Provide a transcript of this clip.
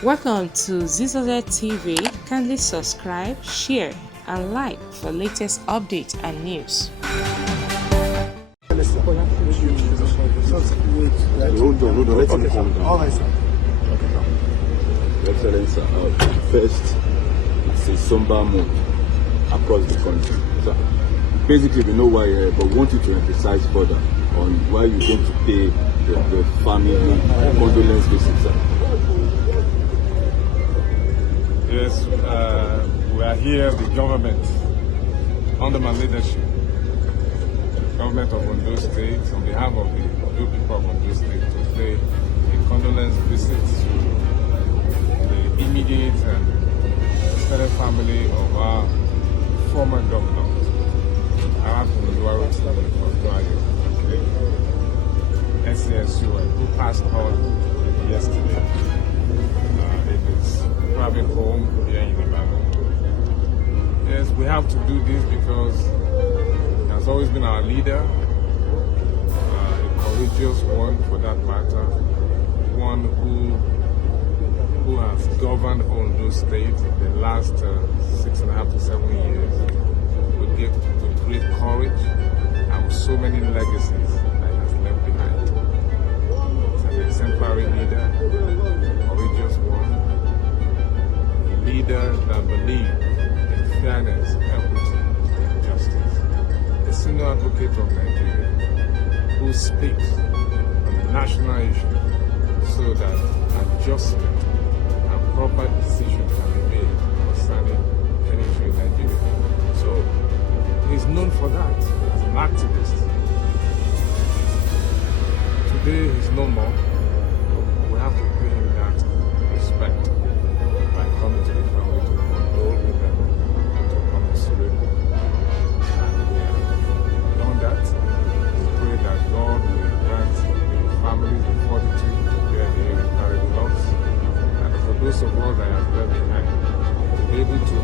Welcome to Zisodel TV. Kindly subscribe, share, and like for latest updates and news. Hold on, let him calm down. All right, sir. Excellency, first, it's a somber mood across the country. So, basically, we know why you're here, but we want you to emphasize further on why you came to pay the family condolence visit, sir. Yes, we are here, the government, under my leadership, government of Ondo State, on behalf of the Ondo people of Ondo State, to pay a condolence visit to the immediate and extended family of our former governor, Akeredolu, SCSU, who passed on yesterday. In his private home here in Ibadan. Yes, we have to do this because he has always been our leader, a courageous one for that matter, one who has governed Ondo State the last 6.5 to 7 years with great courage and with so many legacies that he has left behind. He's an exemplary leader, a courageous one, a leader that believes in fairness, equity, and justice. A senior advocate of Nigeria who speaks on the national issue so that adjustment and proper decision can be made concerning any issue in Nigeria. So he's known for that as an activist. Today he's no more. We have to pay him that respect by coming to the family to condole with them, to commiserate with them. And we have done that. We pray that God will grant the families the fortitude to bear the irreparable loss. And for those of us that have left behind, to be able to